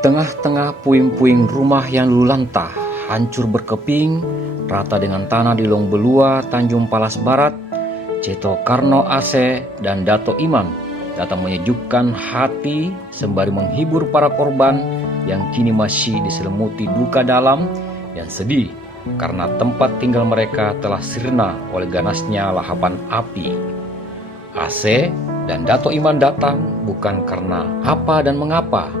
tengah-tengah puing-puing rumah yang lulantah, hancur berkeping, rata dengan tanah di Long Belua, Tanjung Palas Barat, Ceto Karno Ase dan Dato Iman datang menyejukkan hati sembari menghibur para korban yang kini masih diselimuti duka dalam dan sedih karena tempat tinggal mereka telah sirna oleh ganasnya lahapan api. Ase dan Dato Iman datang bukan karena apa dan mengapa,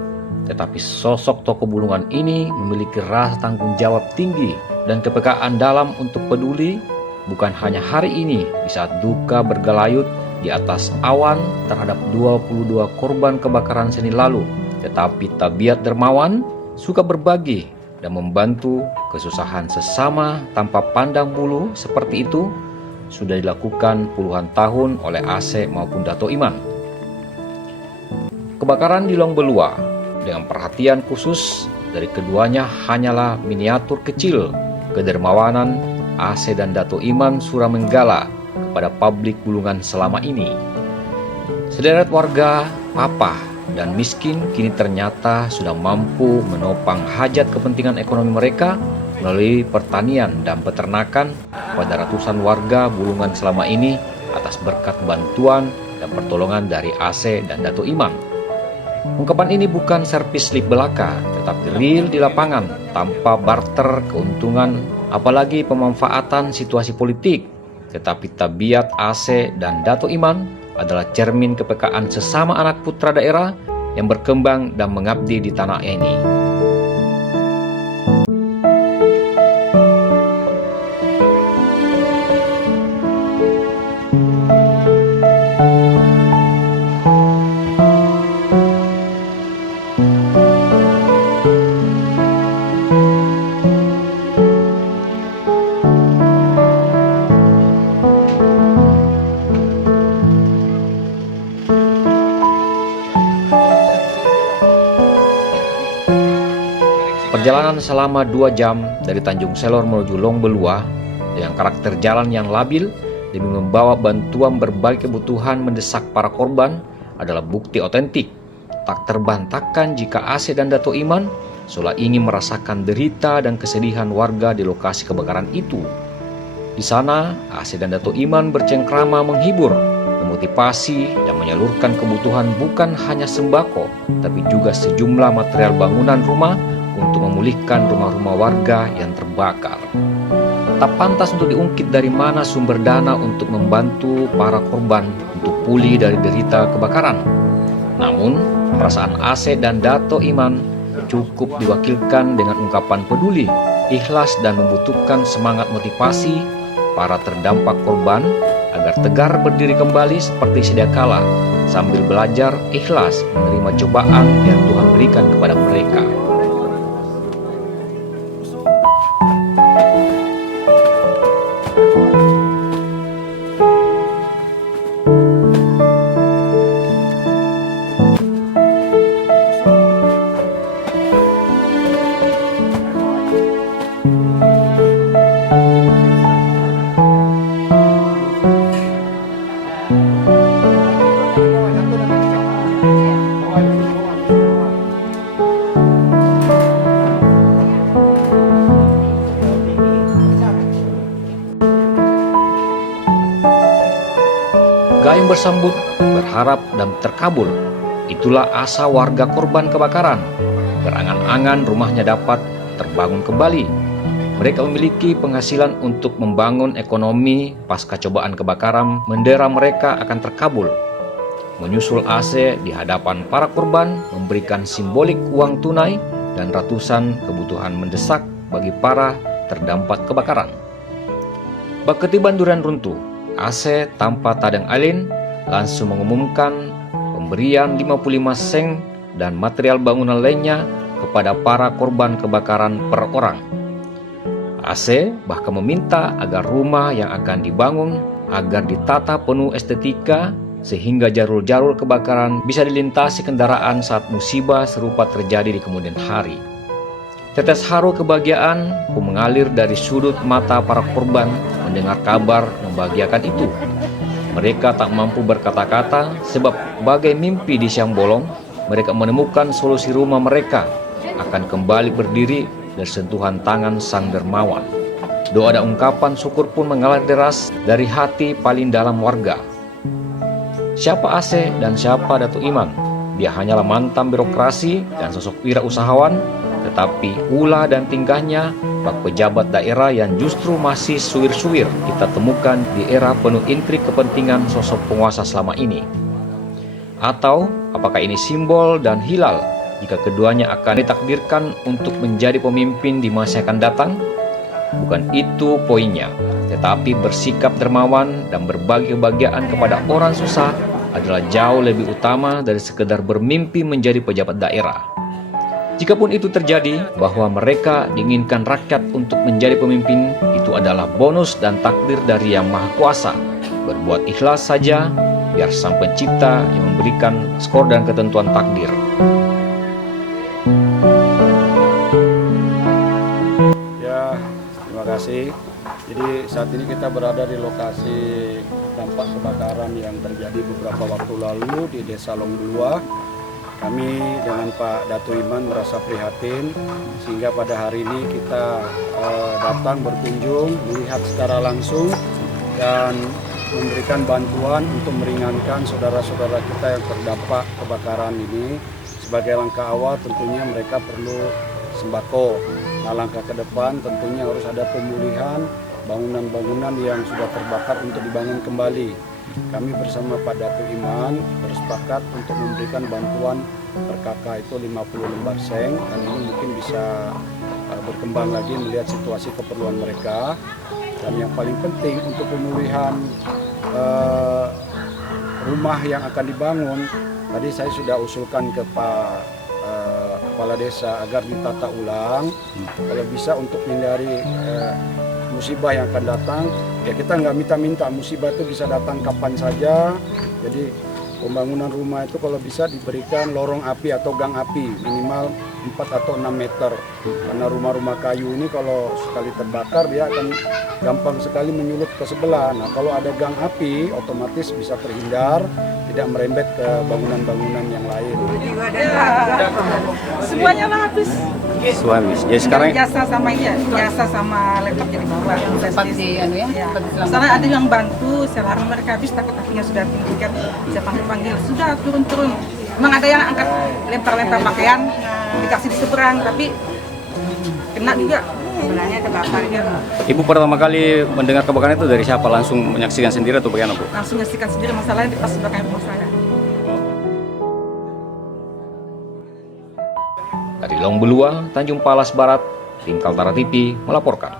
tetapi sosok tokoh Bulungan ini memiliki rasa tanggung jawab tinggi dan kepekaan dalam untuk peduli bukan hanya hari ini di saat duka bergelayut di atas awan terhadap 22 korban kebakaran Senin lalu, tetapi tabiat dermawan, suka berbagi dan membantu kesusahan sesama tanpa pandang bulu seperti itu sudah dilakukan puluhan tahun oleh Ase maupun Dato Iman. Kebakaran di Long Belua dengan perhatian khusus dari keduanya hanyalah miniatur kecil kedermawanan Ase dan Dato Iman Suramenggala kepada publik Bulungan selama ini. Sederet warga papa dan miskin kini ternyata sudah mampu menopang hajat kepentingan ekonomi mereka melalui pertanian dan peternakan pada ratusan warga Bulungan selama ini atas berkat bantuan dan pertolongan dari Ase dan Dato Iman. Ungkapan ini bukan servis lip belaka, tetapi real di lapangan tanpa barter keuntungan apalagi pemanfaatan situasi politik. Tetapi tabiat Ase dan Dato Iman adalah cermin kepekaan sesama anak putra daerah yang berkembang dan mengabdi di tanah ini. Perjalanan selama 2 jam dari Tanjung Selor menuju Long Belua dengan karakter jalan yang labil demi membawa bantuan berbagai kebutuhan mendesak para korban adalah bukti otentik tak terbantahkan jika Ase dan Dato Iman seolah ingin merasakan derita dan kesedihan warga di lokasi kebakaran itu. Di sana, Ase dan Dato Iman bercengkrama menghibur, memotivasi dan menyalurkan kebutuhan bukan hanya sembako, tapi juga sejumlah material bangunan rumah untuk memulihkan rumah-rumah warga yang terbakar. Tak pantas untuk diungkit dari mana sumber dana untuk membantu para korban untuk pulih dari derita kebakaran. Namun, perasaan Ase dan Dato Iman cukup diwakilkan dengan ungkapan peduli, ikhlas dan membutuhkan semangat motivasi para terdampak korban agar tegar berdiri kembali seperti sedia kala sambil belajar ikhlas menerima cobaan yang Tuhan berikan kepada mereka. Gayung bersambut, berharap dan terkabul. Itulah asa warga korban kebakaran. Berangan-angan rumahnya dapat terbangun kembali. Mereka memiliki penghasilan untuk membangun ekonomi pasca cobaan kebakaran. Mendera mereka akan terkabul. Menyusul Ase di hadapan para korban, memberikan simbolik uang tunai dan ratusan kebutuhan mendesak bagi para terdampak kebakaran. Bak ketiban durian runtuh, Ase tanpa tadang alin langsung mengumumkan pemberian 55 seng dan material bangunan lainnya kepada para korban kebakaran per orang. Ase bahkan meminta agar rumah yang akan dibangun agar ditata penuh estetika sehingga jalur-jalur kebakaran bisa dilintasi kendaraan saat musibah serupa terjadi di kemudian hari. Tetes haru kebahagiaan pun mengalir dari sudut mata para korban mendengar kabar membahagiakan itu. Mereka tak mampu berkata-kata sebab bagai mimpi di siang bolong, mereka menemukan solusi rumah mereka akan kembali berdiri dari sentuhan tangan Sang Dermawan. Doa dan ungkapan syukur pun mengalir deras dari hati paling dalam warga. Siapa Aceh dan siapa Datuk Iman? Dia hanyalah mantan birokrasi dan sosok wirausahawan, tetapi ulah dan tingkahnya bak pejabat daerah yang justru masih suwir-suwir kita temukan di era penuh intrik kepentingan sosok penguasa selama ini. Atau apakah ini simbol dan hilal jika keduanya akan ditakdirkan untuk menjadi pemimpin di masa yang akan datang? Bukan itu poinnya, tetapi bersikap dermawan dan berbagi kebahagiaan kepada orang susah adalah jauh lebih utama dari sekedar bermimpi menjadi pejabat daerah. Jikapun itu terjadi, bahwa mereka diinginkan rakyat untuk menjadi pemimpin, itu adalah bonus dan takdir dari Yang Maha Kuasa. Berbuat ikhlas saja, biar Sang Pencipta yang memberikan skor dan ketentuan takdir. Ya, terima kasih. Jadi saat ini kita berada di lokasi dampak kebakaran yang terjadi beberapa waktu lalu di Desa Longbulua. Kami dengan Pak Datuk Iman merasa prihatin sehingga pada hari ini kita datang berkunjung, melihat secara langsung dan memberikan bantuan untuk meringankan saudara-saudara kita yang terdampak kebakaran ini. Sebagai langkah awal tentunya mereka perlu sembako. Nah, langkah ke depan tentunya harus ada pemulihan bangunan-bangunan yang sudah terbakar untuk dibangun kembali. Kami bersama Pak Datuk Iman bersepakat untuk memberikan bantuan per kakak itu 50 lembar seng, dan ini mungkin bisa berkembang lagi melihat situasi keperluan mereka. Dan yang paling penting untuk pemulihan rumah yang akan dibangun, tadi saya sudah usulkan ke Pak Kepala Desa agar ditata ulang, kalau bisa untuk menghindari musibah yang akan datang. Ya kita nggak minta-minta, musibah itu bisa datang kapan saja. Jadi pembangunan rumah itu kalau bisa diberikan lorong api atau gang api minimal 4 atau 6 meter. Karena rumah-rumah kayu ini kalau sekali terbakar dia akan gampang sekali menyulut ke sebelah. Nah kalau ada gang api otomatis bisa terhindar, tidak merembet ke bangunan-bangunan yang lain. Semuanya lah habis. Suami. Jadi sekarang Jasa sama jasa sama laptop jadi bawa. Sempat di anu ya, Misalnya ada yang bantu, sekarang mereka habis takut apinya sudah tinggi kan, saya panggil sudah turun. Memang ada yang angkat lempar pakaian, dikasih di seberang, tapi kena juga. Sebenarnya terbakar ya. Ibu pertama kali mendengar kebakaran itu dari siapa? Langsung menyaksikan sendiri atau bagaimana, Bu? Langsung menyaksikan sendiri, masalahnya di pas belakang rumah saya. Dari Longbulua, Tanjung Palas Barat, tim Kaltara TV melaporkan.